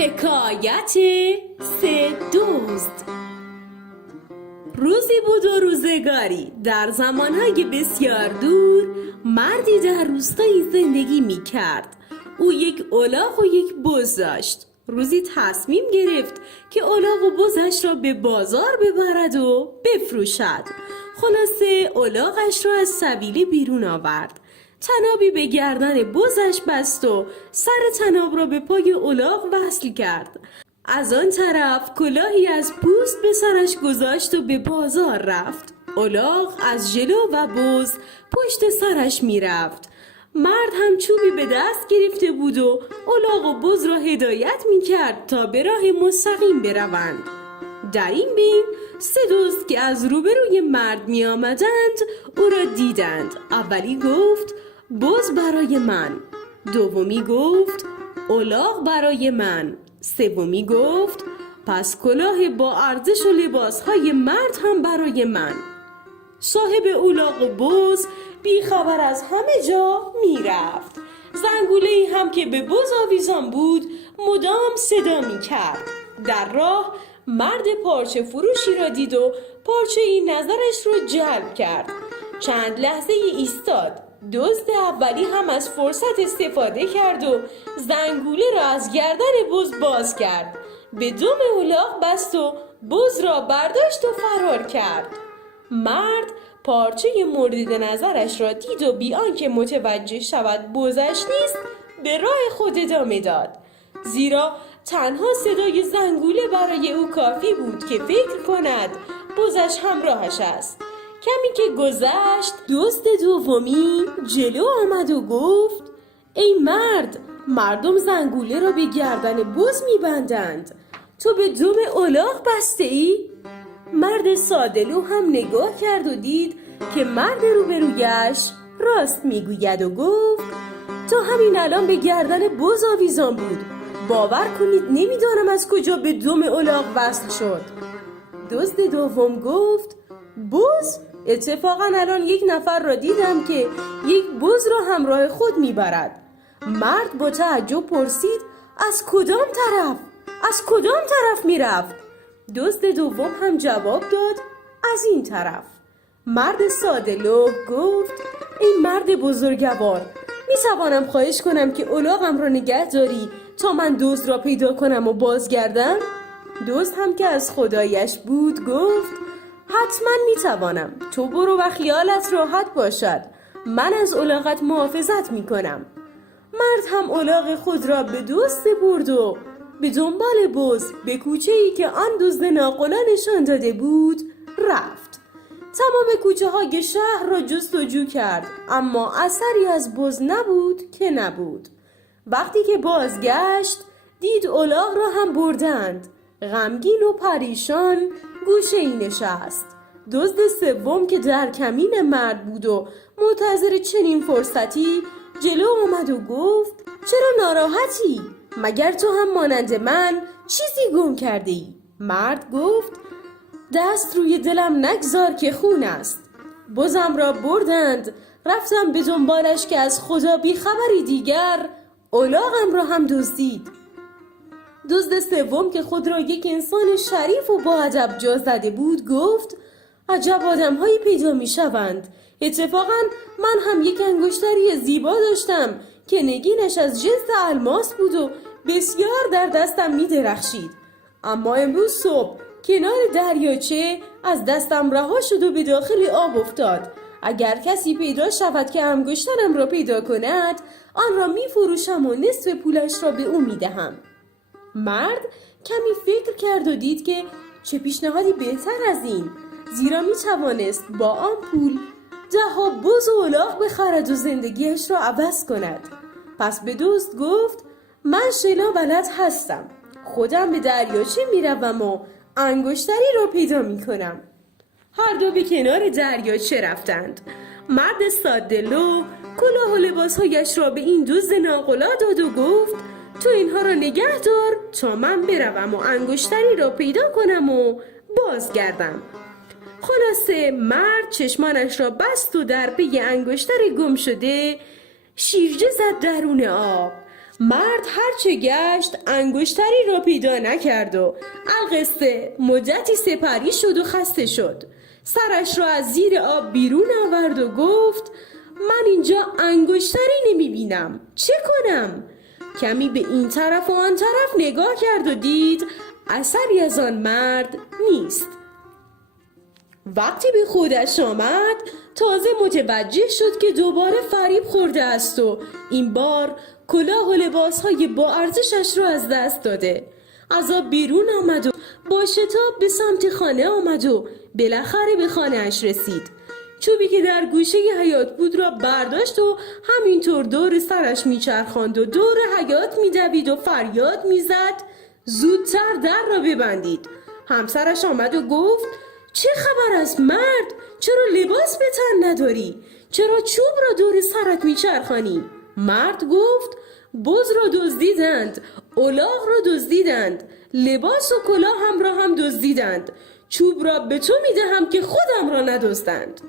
حکایت سه دزد. روزی بود و روزگاری در زمانهای بسیار دور مردی در روستایی زندگی می کرد. او یک الاغ و یک بز داشت. روزی تصمیم گرفت که الاغ و بزش را به بازار ببرد و بفروشد. خلاصه الاغش را از سبیلی بیرون آورد، طنابی به گردن بزش بست و سر طناب را به پای الاغ وصل کرد. از آن طرف کلاهی از پوست به سرش گذاشت و به بازار رفت. الاغ از جلو و بز پشت سرش می رفت. مرد هم چوبی به دست گرفته بود و الاغ و بز را هدایت می کرد تا به راه مستقیم بروند. در این بین سه دوست که از روبروی مرد می آمدند او را دیدند. اولی گفت بز برای من، دومی گفت الاغ برای من، سومی گفت پس کلاه با ارزش و لباسهای مرد هم برای من. صاحب الاغ و بز بی خبر از همه جا می رفت. زنگوله‌ای هم که به بز آویزان بود مدام صدا می کرد. در راه مرد پارچه فروشی را دید و پارچه این نظرش را جلب کرد. چند لحظه ایستاد. دزد اولی هم از فرصت استفاده کرد و زنگوله را از گردن بز باز کرد، به دم الاغ بست و بز را برداشت و فرار کرد. مرد پارچه مورد نظرش را دید و بی آنکه متوجه شود بزش نیست به راه خود ادامه داد، زیرا تنها صدای زنگوله برای او کافی بود که فکر کند بزش همراهش است. کمی که گذشت دزد دومی جلو آمد و گفت ای مرد، مردم زنگوله را به گردن بز می‌بندند، تو به دم الاغ بسته ای؟ مرد ساده‌لو هم نگاه کرد و دید که مرد روبرویش راست میگوید و گفت تا همین الان به گردن بز آویزان بود. باور کنید نمیدانم از کجا به دم الاغ وصل شد. دزد دوم گفت بز؟ اتفاقا الان یک نفر را دیدم که یک بز را همراه خود میبرد. مرد با تعجب پرسید از کدام طرف؟ از کدام طرف میرفت؟ دزد دوم هم جواب داد از این طرف. مرد ساده‌لوح گفت ای مرد بزرگوار، میتوانم خواهش کنم که الاغم را نگه داری تا من دزد را پیدا کنم و بازگردم؟ دزد هم که از خدایش بود گفت حتما میتوانم، تو برو و خیالت راحت باشد، من از الاغت محافظت میکنم. مرد هم الاغ خود را به دزد برد و به دنبال بز به کوچه‌ای که آن دزد ناقلا نشان داده بود رفت. تمام کوچه های شهر را جستجو کرد اما اثری از بز نبود که نبود. وقتی که بازگشت دید الاغ را هم بردند. غمگین و پریشان گوشه‌ای نشست. دزد سوم که در کمین مرد بود و منتظر چنین فرصتی جلو آمد و گفت چرا ناراحتی؟ مگر تو هم مانند من چیزی گم کرده ای؟ مرد گفت دست روی دلم نگذار که خون است. بزم را بردند، رفتم به دنبالش که از خدا بی خبری دیگر الاغم را هم دزدید. دزد سوم که خود را یک انسان شریف و با ادب جا زده بود گفت عجب آدم‌هایی پیدا می‌شوند. اتفاقاً من هم یک انگشتری زیبا داشتم که نگینش از جنس الماس بود و بسیار در دستم می‌درخشید. اما امروز صبح کنار دریاچه از دستم رها شد و به داخل آب افتاد. اگر کسی پیدا شود که انگشترم را پیدا کند آن را می‌فروشم و نصف پولش را به او می‌دهم. مرد کمی فکر کرد و دید که چه پیشنهادی بهتر از این، زیرا می توانست با آن پول 10 بز و الاغ بخرد و زندگیش را عوض کند. پس به دزد گفت من شنا بلد هستم، خودم به دریاچه می روم و انگشتری را پیدا می کنم. هر دو به کنار دریاچه رفتند. مرد ساده‌لوح کلاه و لباسهایش را به این دزد ناقلا داد و گفت تو اینها را نگه دار تا من بروم و انگشتری را پیدا کنم و بازگردم. خلاصه مرد چشمانش را بست و در پی انگشتر گم شده شیرجه زد درون آب. مرد هرچه گشت انگشتری را پیدا نکرد و القصه مدتی سپری شد و خسته شد. سرش را از زیر آب بیرون آورد و گفت من اینجا انگشتری نمیبینم، چه کنم؟ کمی به این طرف و آن طرف نگاه کرد و دید اثری از آن مرد نیست. وقتی به خودش آمد تازه متوجه شد که دوباره فریب خورده است و این بار کلاه و لباسهای با ارزشش را از دست داده. از آب بیرون آمد و با شتاب به سمت خانه آمد و بالاخره به خانه‌اش رسید. چوبی که در گوشه حیاط بود را برداشت و همینطور دور سرش میچرخاند و دور حیاط میدوید و فریاد میزد زودتر در را ببندید. همسرش آمد و گفت چه خبر است مرد؟ چرا لباس به تن نداری؟ چرا چوب را دور سرت میچرخانی؟ مرد گفت بز را دزدیدند، الاغ را دزدیدند، لباس و کلاه هم را هم دزدیدند. چوب را به تو میدهم که خودم را ندزدند.